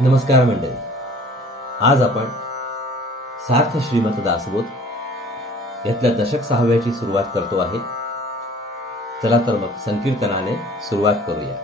नमस्कार मंडळी. आज आपण सार्थ श्रीमत दासबोध यातल्या दशक 6व्याची सुरुवात करतो आहे. चला तर मग संकीर्तनाने सुरुवात करूया.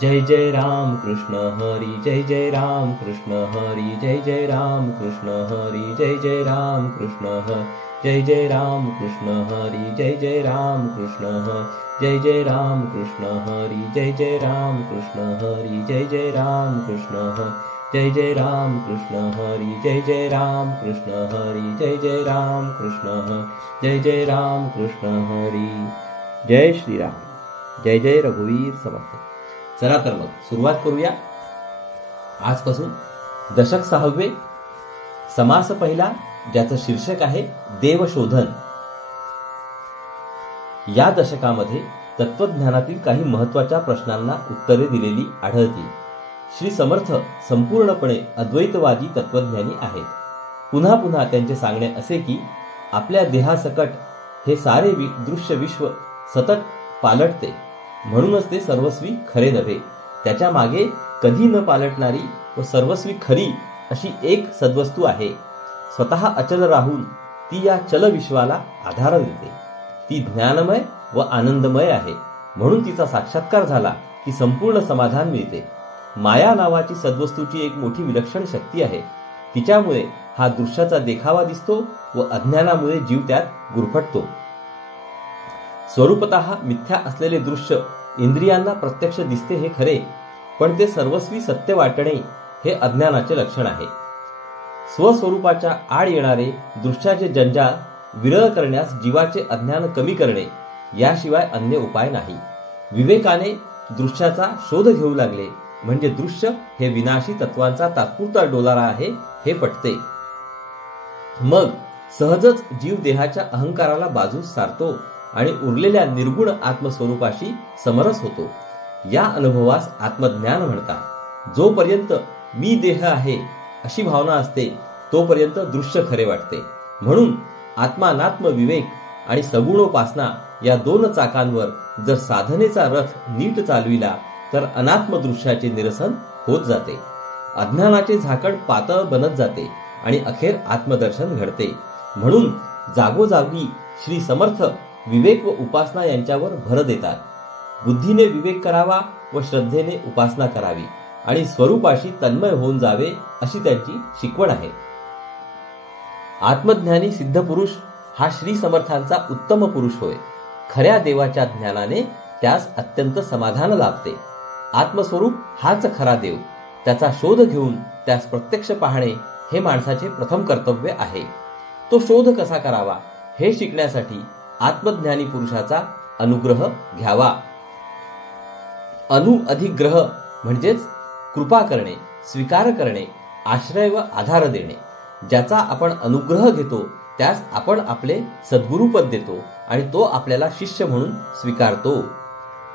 जय जय राम कृष्ण हरी, जय जय राम कृष्ण हरी, जय जय राम कृष्ण हरी, जय जय राम कृष्ण हरी, जय जय राम कृष्ण हरी, जय जय राम कृष्ण हरी, जय जय राम कृष्ण हरी, जय जय राम कृष्ण हरी, जय जय राम कृष्ण हरी, जय जय राम कृष्ण हरी, जय जय राम कृष्ण हरी, जय जय राम कृष्ण हरी, जय जय राम कृष्ण हरी. जय श्रीराम. जय जय रघुवीर समर्थ. चला तर मग सुरुवात करूया. आजपासून दशक 6वे, समास पहिला, ज्याचं शीर्षक आहे देवशोधन. या दशकामध्ये तत्वज्ञानातील काही महत्त्वाच्या प्रश्नांना उत्तरे दिलेली आढळतील. श्री समर्थ संपूर्णपणे अद्वैतवादी तत्वज्ञानी आहेत. पुन्हा पुन्हा त्यांचे सांगणे असे की आपल्या देहासकट हे सारे दृश्य विश्व सतत पालटते, म्हणूनच ते सर्वस्वी खरे नव्हे. त्याच्या मागे कधी न पालटणारी व सर्वस्वी खरी अशी एक सद्वस्तू आहे. स्वतः अचल राहून ती या चल विश्वाला आधार देते. ती ज्ञानमय व आनंदमय आहे, म्हणून तिचा साक्षात्कार झाला की संपूर्ण समाधान मिळते. माया नावाची सद्वस्तूची एक मोठी विलक्षण शक्ती आहे. तिच्यामुळे हा दृश्याचा देखावा दिसतो व अज्ञानामुळे जीव त्यात गुरफटतो. स्वरूपतः मिथ्या असलेले दृश्य इंद्रियांना प्रत्यक्ष दिसते हे खरे, पण ते सर्वस्वी सत्य वाटणे हे अज्ञानाचे लक्षण आहे. स्वस्वरूपाच्या आड येणारे दृश्याचे जंजाळ विरळ करण्यास जीवाचे अज्ञान कमी करणे याशिवाय अन्य उपाय नाही. विवेकाने दृश्याचा शोध घेऊ लागले म्हणजे दृश्य हे विनाशी तत्वांचा तात्पुरता डोलारा आहे हे पटते. मग सहजच जीव देहाच्या अहंकाराला बाजूस सारतो आणि उरलेल्या निर्गुण आत्मस्वरूपाशी समरस होतो. या अनुभवास आत्मज्ञान म्हणतात. जोपर्यंत मी देह आहे अशी भावना असते तोपर्यंत दृश्य खरे वाटते. म्हणून आत्मानात्म विवेक आणि सगुणोपासना या दोन चाकांवर जर साधनेचा रथ नीट चालविला तर अनात्म दृश्याचे निरसन होत जाते. अज्ञानाचे झाकण पातळ बनत जाते आणि अखेर आत्मदर्शन घडते. म्हणून जागोजागी श्री समर्थ विवेक व उपासना यांच्यावर भर देतात. बुद्धीने विवेक करावा व श्रद्धेने उपासना करावी आणि स्वरूपाशी तन्मय होऊन जावे अशी त्यांची शिकवण आहे. आत्मज्ञानी सिद्ध पुरुष हा श्री समर्थांचा उत्तम पुरुष होय. खऱ्या देवाच्या ज्ञानाने त्यास अत्यंत समाधान लाभते. आत्मस्वरूप हाच खरा देव. त्याचा शोध घेऊन त्यास प्रत्यक्ष पाहणे हे माणसाचे प्रथम कर्तव्य आहे. तो शोध कसा करावा हे शिकण्यासाठी आत्मज्ञानी पुरुषाचा अनुग्रह घ्यावा. अधिग्रह म्हणजेच कृपा करणे, स्वीकार करणे, आश्रय व आधार देणे. ज्याचा आपण अनुग्रह घेतो त्यास आपण आपले सद्गुरुपद देतो आणि तो आपल्याला शिष्य म्हणून स्वीकारतो.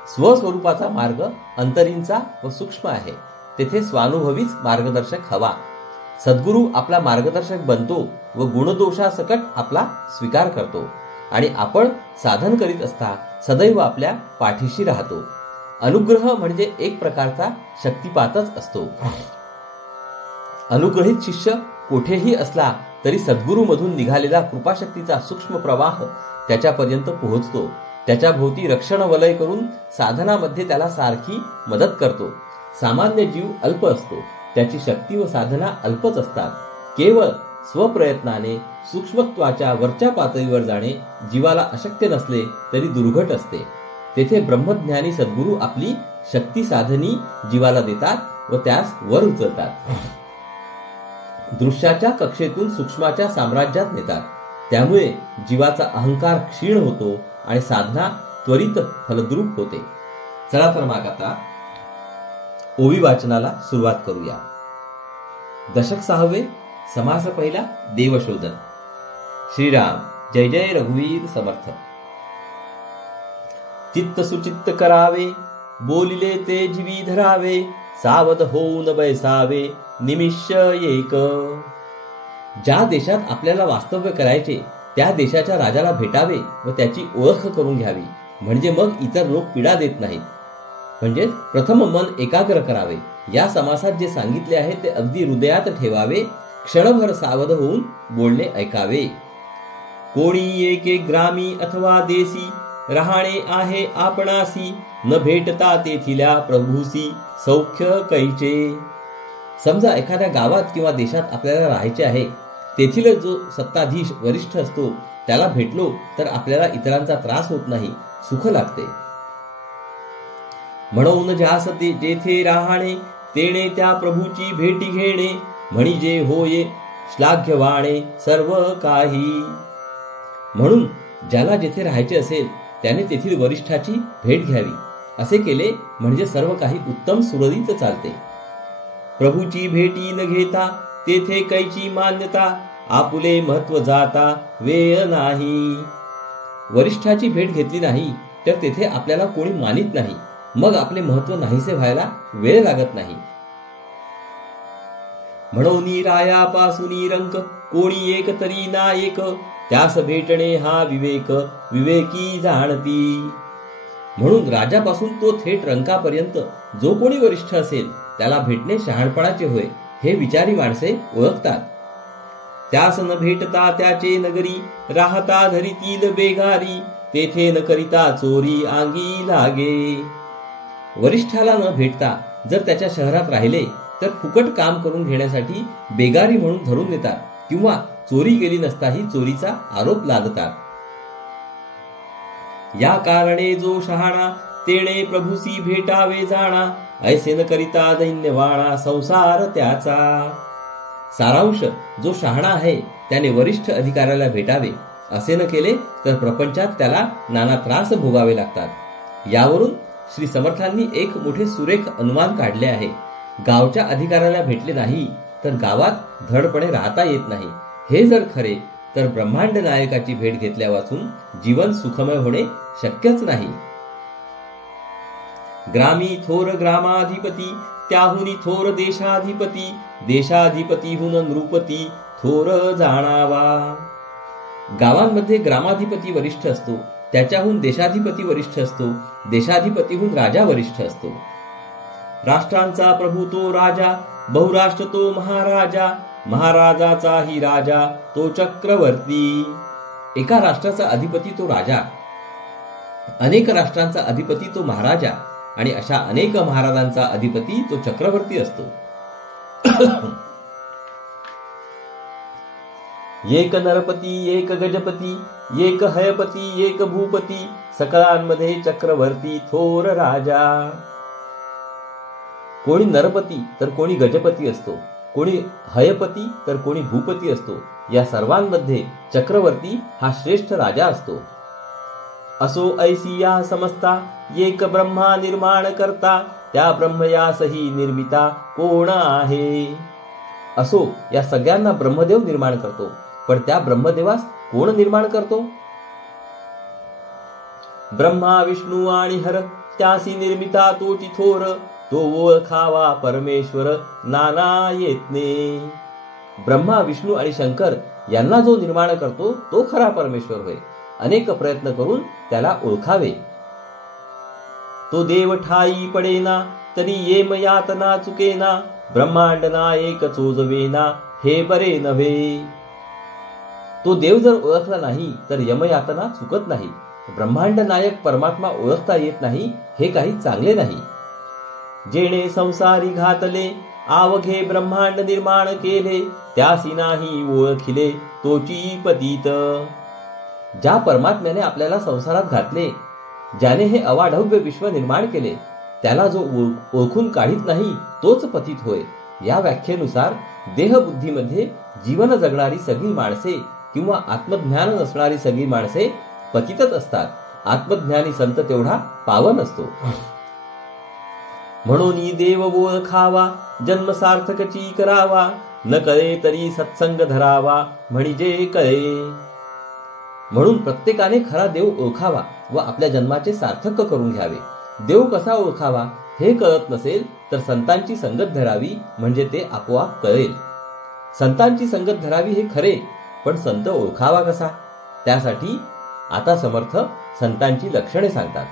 स्वस्वरूपाचा मार्ग अंतरींचा व सूक्ष्म आहे. तेथे स्वानुभवीच मार्गदर्शक हवा. सद्गुरू आपला मार्गदर्शक बनतो व गुणदोषासकट आपला स्वीकार करतो आणि आपण साधन करीत असता सदैव आपल्या पाठीशी राहतो. अनुग्रह म्हणजे एक प्रकारचा शक्तिपातच असतो. अनुग्रहित शिष्य कोठेही असला तरी सद्गुरूमधून निघालेला कृपाशक्तीचा सूक्ष्म प्रवाह त्याच्यापर्यंत पोहोचतो. त्याच्या भोवती रक्षण वलय करून साधनामध्ये त्याला सारखी मदत करतो. सामान्य जीव अल्प असतो. त्याची शक्ती व साधना अल्पच असतात. केवळ स्वप्रयत्नाने सूक्ष्मत्वाच्या वरच्या पातळीवर जाणे जीवाला अशक्य नसले तरी दुर्घट असते. तेथे ब्रह्मज्ञानी सद्गुरू आपली शक्ती साधनी जीवाला देतात व त्यास वर उचलतात. दृश्याच्या कक्षेतून सूक्ष्माच्या साम्राज्यात नेतात. त्यामुळे जीवाचा अहंकार क्षीण होतो आणि साधना त्वरित फलद्रूप होते. चला तर मग आता ओवी वाचनाला सुरुवात करूया. दशक 6वे, समास पहिला, देवशोधन. श्रीराम. जय जय रघुवीर समर्थ. चित्त सुचित्त करावे, बोलिले ते जीवी धरावे, सावध होऊन बैसावे, निमिष्य एक. ज्या देशात आपल्याला वास्तव्य करायचे त्या देशाच्या राजाला भेटावे व त्याची ओळख करून घ्यावी, म्हणजे मग इतर लोक पीडा देत नाहीत. म्हणजे प्रथम मन एकाग्र करावे या समासात जे सांगितले आहे ते अगदी हृदयात ठेवावे, क्षणभर सावध होऊन बोलणे ऐकावे. कोणी एके ग्रामी अथवा देसी, राहणे आहे आपणासी, न भेटता तेथिल्या प्रभूसी, सौख्य कैचे. समजा एखाद्या गावात किंवा देशात आपल्याला राहायचे आहे, तेथील जो सत्ताधीश वरिष्ठ असतो त्याला भेटलो तर आपल्याला इतरांचा त्रास होत नाही, सुख लागते. म्हणून ज्यास ते जेथे राहणे, तेणे त्या प्रभूची भेटी घेणे, म्हणजे होये श्लाघ्यवाणे सर्व काही. म्हणून ज्याला जेथे राहायचे असेल त्याने तेथील वरिष्ठाची भेट घ्यावी. असे केले म्हणजे सर्व काही उत्तम सुरळीत चालते. प्रभूची भेटी न घेता तेथे कैची मान्यता, आपुले महत्व जाता वेळ नाही. वरिष्ठाची भेट घेतली नाही तर तेथे आपल्याला कोणी मानित नाही, मग आपले महत्व नाहीसे व्हायला वेळ लागत नाही. म्हणून रायापासून रंक, कोणी एक तरी नायक, त्यास भेटणे हा विवेक, विवेकी जाणती. म्हणून राजापासून तो थेट रंकापर्यंत जो कोणी वरिष्ठ असेल त्याला भेटणे शहाणपणाचे होय, हे विचारी माणसे ओळखतात. त्यास न भेटता त्याचे नगरी, राहता धरीतील बेगारी, तेथे न करिता चोरी अंगी लागे. वरिष्ठाला न भेटता जर त्याच्या शहरात राहिले तर फुकट काम करून घेण्यासाठी बेगारी म्हणून धरून नेतात किंवा चोरी गेली नसताही चोरीचा आरोप लादतात. या कारणे जो शहाणा, तेणे प्रभूसी भेटावे जाणा, ऐसे न करिता दैन्यवाणा संसार त्याचा. सारांश, जो शहाणा आहे त्याने वरिष्ठ अधिकाऱ्याला भेटावे, असे न केले तर प्रपंचात त्याला नाना त्रास भोगावे लागतात. यावरून श्री समर्थांनी एक मोठे सुरेख अनुमान काढले आहे. गावच्या अधिकाऱ्याला भेटले नाही तर गावात धडपणे राहता येत नाही. हे जर खरे तर ब्रह्मांड नायकाची भेट घेतल्या वाचून जीवन सुखमय होणे शक्यच नाही. ग्रामी थोर ग्रामाधिपती, त्याहुनी थोर देशाधिपती, देशाधिपतीहून नृपती थोर जाणावा. गावांमध्ये ग्रामाधिपती वरिष्ठ असतो, त्याच्याहून देशाधिपती वरिष्ठ असतो, देशाधिपतीहून राजा वरिष्ठ असतो. राष्ट्रांचा प्रभू तो राजा, बहुराष्ट्र तो महाराजा, महाराजाचाही राजा तो चक्रवर्ती. एका राष्ट्राचा अधिपती तो राजा, अनेक राष्ट्रांचा अधिपती तो महाराजा आणि अशा अनेक महाराजांचा अधिपती तो चक्रवर्ती असतो. एक नरपती, एक गजपती, एक हयपती, एक भूपती, सकळांमध्ये चक्रवर्ती थोर राजा. कोणी नरपती तर कोणी गजपती असतो, कोणी हयपती तर कोणी भूपती असतो. या सर्वांमध्ये चक्रवर्ती हा श्रेष्ठ राजा असतो. असो ऐसी या समजता, एक ब्रह्मा निर्माण करता, त्या ब्रह्मयासही निर्मिता कोण आहे. असो, या सगळ्यांना ब्रह्मदेव निर्माण करतो, पण त्या ब्रह्मदेवास कोण निर्माण करतो. ब्रह्मा विष्णू आणि हर, त्यासी निर्मिता तोची थोर, तो ओळखावा परमेश्वर नाना येतने. ब्रह्मा विष्णू आणि शंकर यांना जो निर्माण करतो तो खरा परमेश्वर होय. अनेक प्रयत्न करून त्याला ओळखावे. तो देव ठाई पडेना, तरी येम यातना चुकेना, ब्रह्मांड नायक चोजवेना हे बरे नव्हे. तो देव जर ओळखला नाही तर यमयातना चुकत नाही. ब्रह्मांड नायक परमात्मा ओळखता येत नाही हे काही चांगले नाही. जेणे संसारी घातले, आवघे ब्रह्मांड निर्माण केले, त्यासी नाही ओळखिले तोची पतित. ज्या परमात्म्याने आपल्याला संसारात घातले, ज्याने हे अवाढव्य विश्व निर्माण केले, त्याला जो ओळखून काढीत नाही तोच पतित होय. या व्याख्येनुसार देहबुद्धीमध्ये जीवन जगणारी सगळी माणसे किंवा आत्मज्ञान नसणारी सगळी माणसे पतितच असतात. आत्मज्ञानी संत तेवढा पावन असतो. म्हणून देव ओळखावा, जन्म सार्थकची करावा, न कळे तरी सत्संग धरावा, म्हणजे कळे. म्हणून प्रत्येकाने खरा देव ओळखावा व आपल्या जन्माचे सार्थक करून घ्यावे. देव कसा ओळखावा हे कळत नसेल तर संतांची संगत धरावी, म्हणजे ते आपोआप कळेल. संतांची संगत धरावी हे खरे, पण संत ओळखावा कसा, त्यासाठी आता समर्थ संतांची लक्षणे सांगतात.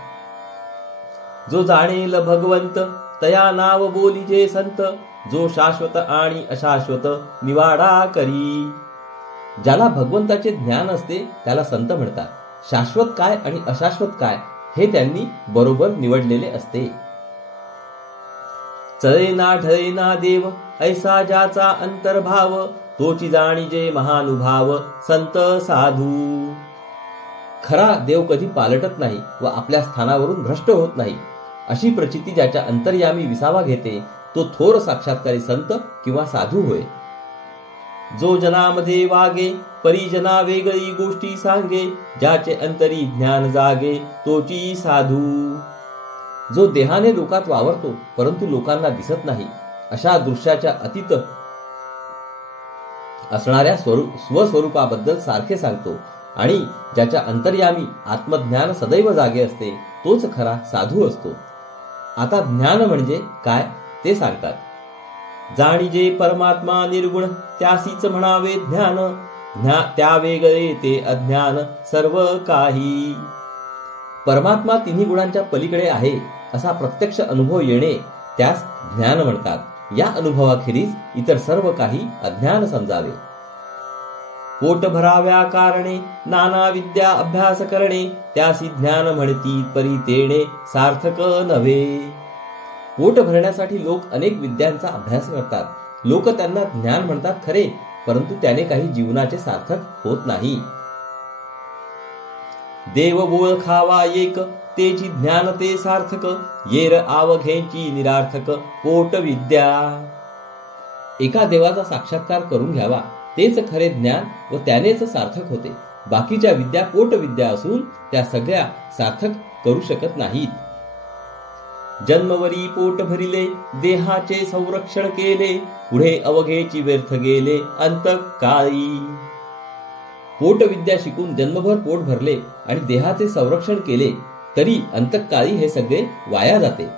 जो जाणेल भगवंत, तया नाव बोलीजे संत, जो शाश्वत आणि अशाश्वत निवाडा करी. ज्याला भगवंताचे ज्ञान असते त्याला संत म्हणतात. शाश्वत काय आणि अशाश्वत काय हे त्यांनी बरोबर निवडलेले असते. चळेना ढळेना देव, ऐसा ज्याचा अंतर्भाव, तोची जाणीजे महानुभाव संत साधू. खरा देव कधी पालटत नाही व आपल्या स्थानावरून भ्रष्ट होत नाही. अशी प्रचिती ज्याच्या अंतर्यामी विसावा घेते तो थोर साक्षात्कारी संत किंवा साधू होय. जो जनामध्ये वागे, परिजना वेगळी गोष्टी सांगे, ज्याचे अंतरी ज्ञान जागे, तोची साधू. जो देहाने लोकात वावरतो परंतु लोकांना दिसत नाही, अशा दृश्याच्या अतीत असणाऱ्या स्वस्वरूपाबद्दल सारखे सांगतो आणि ज्याच्या अंतर्यामी आत्मज्ञान सदैव जागे असते तोच खरा साधू असतो. आता ज्ञान म्हणजे काय ते सांगतात. जाणीजे परमात्मा निर्गुण, त्यासीच म्हणावे ज्ञान, त्या वेगळे ते अज्ञान सर्व काही. परमात्मा तिन्ही गुणांच्या पलीकडे आहे असा प्रत्यक्ष अनुभव येणे त्यास ज्ञान म्हणतात. या अनुभवाखेरीज इतर सर्व काही अज्ञान समजावे. पोट भराव्या कारणे नाना विद्या अभ्यास करणे, त्यासी ज्ञान म्हणती परी तेणे सार्थक नव्हे. पोट भरण्यासाठी लोक अनेक विद्यांचा अभ्यास करतात. लोक त्यांना ज्ञान म्हणतात खरे, परंतु त्याने काही जीवनाचे सार्थक होत नाही. देव बोळ खावा एक, तेची ज्ञान ते सार्थक, येर आवघेची निरार्थक पोट विद्या. एका देवाचा साक्षात्कार करून घ्यावा तेच खरे ज्ञान व त्यानेच सार्थक होते. बाकीच्या विद्या पोट विद्या असून त्या सगळ्या सार्थक करू शकत नाहीत. जन्मवरी पोट भरिले, देहाचे संरक्षण केले, पुढे अवघेची व्यर्थ गेले अंतकाळी. पोट विद्या शिकून जन्मभर पोट भरले आणि देहाचे संरक्षण केले तरी अंतकाळी हे सगळे वाया जाते.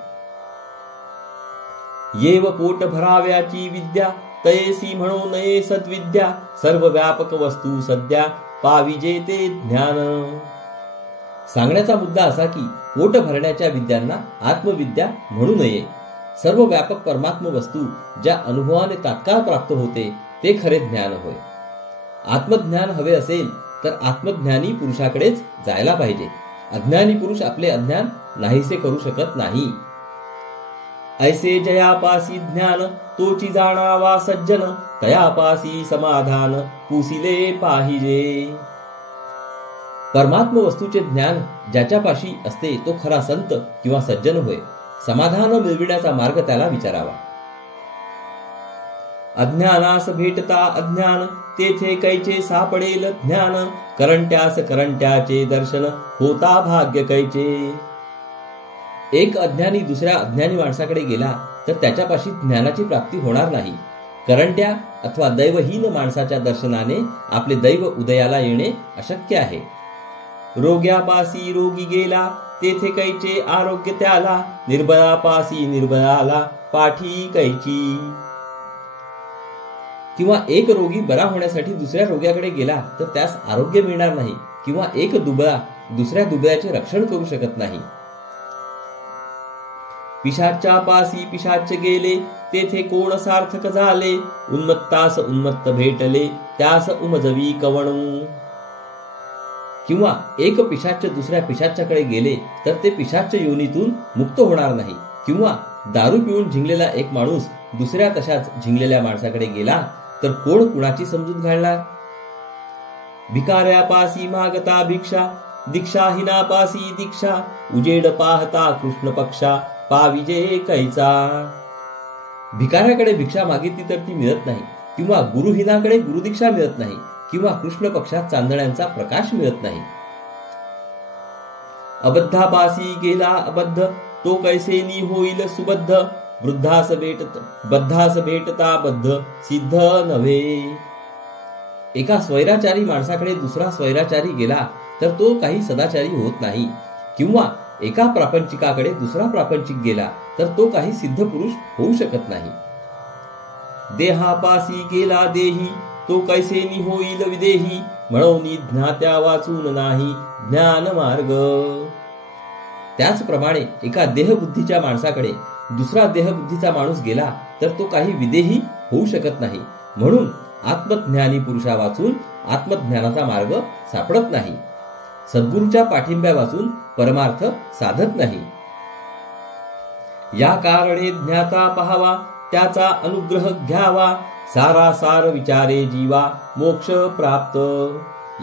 येव पोट भराव्याची विद्या, तयेसी म्हणू नये सद्विद्या, सर्व व्यापक वस्तू सध्या पाविजे ते ज्ञान. सांगण्याचा मुद्दा असा की पोट भरण्याच्या विद्यांना आत्मविद्या म्हणू नये. सर्व व्यापक परमात्म वस्तू ज्या अनुभवाने तात्काळ प्राप्त होते ते खरे ज्ञान होय. आत्मज्ञान हवे असेल तर आत्मज्ञानी पुरुषाकडेच जायला पाहिजे. अज्ञानी पुरुष आपले अज्ञान नाहीसे करू शकत नाही. ऐसे जयापासी ज्ञान, तोची जाणावा सज्जन, तयापासी समाधान पुसिले पाहिजे. परमात्म वस्तूचे ज्ञान ज्याच्यापाशी असते तो खरा संत किंवा सज्जन होय. समाधान मिळविण्याचा मार्ग त्याला विचारावा. अज्ञानास भेटता अज्ञान, तेथे कैचे सापडेल ज्ञान, करंट्यास करंट्याचे दर्शन, होता भाग्य कैचे. एक अज्ञानी दुसऱ्या अज्ञानी माणसाकडे गेला तर त्याच्यापाशी ज्ञानाची प्राप्ती होणार नाही. करंट्या अथवा दैवहीन माणसाच्या दर्शनाने आपले दैव उदयाला येणे अशक्य आहे. रोग्यापासी रोगी गेला, तेथे कैचे आरोग्य त्याला, निर्बळापासी निर्बळाला पाठी कैची. किंवा एक रोगी बरा होण्यासाठी दुसऱ्या रोग्याकडे गेला तर त्यास आरोग्य मिळणार नाही. किंवा एक दुबळा दुसऱ्या दुबळ्याचे रक्षण करू शकत नाही. पिशाच्या पासी पिशाच गेले, तेथे कोण सार्थक झाले, उन्मत्तास उन्मत्त भेटले, त्यास उमजवी कवणू. किंवा एक पिशाच दुसऱ्या पिशाच्याकडे गेले तर ते पिशाच योनीतून मुक्त होणार नाही. किंवा दारू पिऊन झिंगलेला एक माणूस दुसऱ्या तशाच झिंगलेल्या माणसाकडे गेला तर कोण कुणाची समजूत घालणार. भिकाऱ्यापासी मागता भिक्षा, दीक्षाहीनापासी दीक्षा, उजेड पाहता कृष्ण पक्षा, पाविजे कैचा. भिकाऱ्याकडे भिक्षा मागितली तर ती मिळत नाही. किंवा गुरुहीनाकडे गुरुदीक्षा मिळत नाही. किंवा कृष्ण पक्षात चांदण्यांचा प्रकाश मिळत नाही. अबद्धापासी गेला अबद्ध, तो कैसेनी होईल सुबद्ध, बद्धास भेटता बद्ध सिद्ध नव्हे. एका स्वैराचारी माणसाकडे दुसरा स्वैराचारी गेला तर तो काही सदाचारी होत नाही. किंवा एका प्रापंचिकाकडे दुसरा प्रापंचिक गेला तर तो काही सिद्ध पुरुष होऊ शकत नाही. देहापासी गेला देही, तो कैसेनी होईल विदेही, म्हणून ज्ञात्या वाचून नाही ज्ञान मार्ग. त्याचप्रमाणे एका देहबुद्धीच्या माणसाकडे दुसरा देहबुद्धीचा माणूस गेला तर तो काही विदेही होऊ शकत नाही. म्हणून आत्मज्ञानी पुरुषा वाचून आत्मज्ञानाचा मार्ग सापडत नाही. सद्गुरूच्या पाठिंब्या वाचून परमार्थ साधत नाही. या कारणे ज्ञाता पहावा त्याचा अनुग्रह घ्यावा. सारासार विचारे जीवा मोक्ष प्राप्त.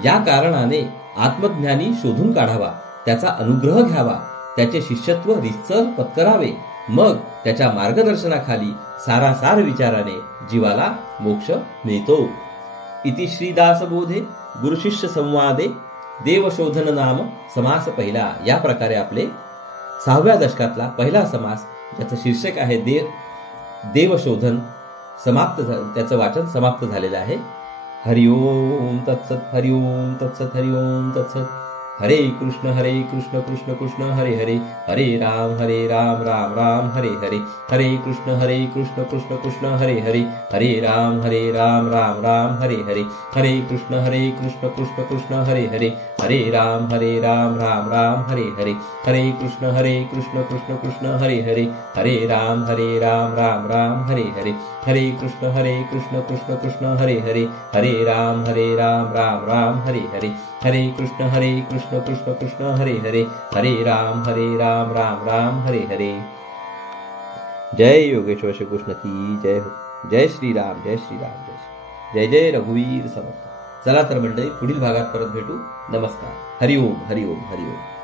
या कारणाने आत्मज्ञानी शोधून काढावा, त्याचा अनुग्रह घ्यावा, त्याचे शिष्यत्व रितसर पत्करावे. मग त्याच्या मार्गदर्शनाखाली सारासार विचाराने जीवाला मोक्ष मिळतो. इति श्रीदासबोधे गुरुशिष्य संवादे देवशोधन नाम समास पहिला. या प्रकारे आपले 6व्या दशकातला पहिला समास, ज्याचं शीर्षक आहे देवशोधन, त्याचं वाचन समाप्त झालेलं आहे. हरिओम तत्सत, हरिओम तत्सत, हरिओम तत्सत. हरे कृष्ण कृष्ण कृष्ण हरे हरे, हरे राम राम राम हरे हरे, हरे कृष्ण कृष्ण कृष्ण हरे हरे, हरे राम राम राम हरे हरे, हरे कृष्ण कृष्ण कृष्ण हरे हरे, हरे राम राम राम हरे हरे, हरे कृष्ण कृष्ण कृष्ण हरे हरे, हरे राम राम राम हरे हरे, हरे कृष्ण कृष्ण कृष्ण हरे हरे, हरे राम राम राम हरे हरे, हरे कृष्ण कृष्ण कृष्ण हरे हरे, हरे राम राम राम हरे हरे. जय योगेश्वर श्री कृष्ण की जय हो. जय श्रीराम, जय श्रीराम, जय जय रघुवीर समर्थ. चला तर मंडळी, पुढील भागात परत भेटू. नमस्कार. हरिओम हरिओम हरिओम.